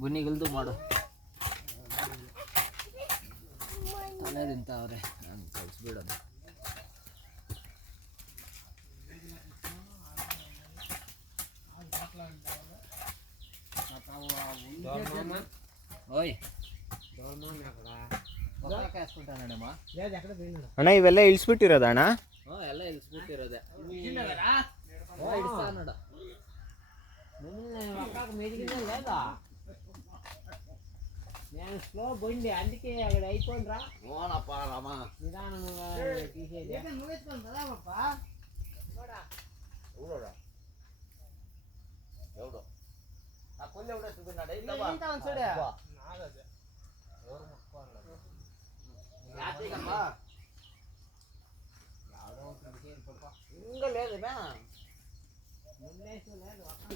ಬುನಿಗಲ್ದು ಮಾಡು ತಲೆ ತಿಂತವ್ರೆ ನಾನು ಕಳಿಸ್ಬಿಡೋದು. ಓಯ್ ಅಣ್ಣ ಇವೆಲ್ಲ ಇಳಿಸ್ಬಿಟ್ಟಿರೋದ ಅಣ್ಣ? ಎಲ್ಲ ಇಳಿಸ್ಬಿಟ್ಟಿರೋದೆ. నేను స్లో బండి అందుకే అక్కడ అయిపోయినరా ఓనప్ప రామ నిదానంగా తీసేది నువ్వు ఎత్తుకొని కదా అప్ప ఎవడోడా ఎవడో ఆ కొల్లి ఎవడో చూపినాడు ఇంత చూడే నాదదే ఎవరు ముక్కోనలేదు యాతిగమ్మ యావడో క్రికెట్ పప్ప ఇంగ లేదు మే ముల్లేసు లేదు అక్క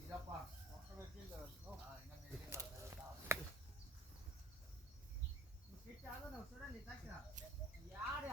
ఇదప్ప ఒక్క పెట్టిందో ಯಾರು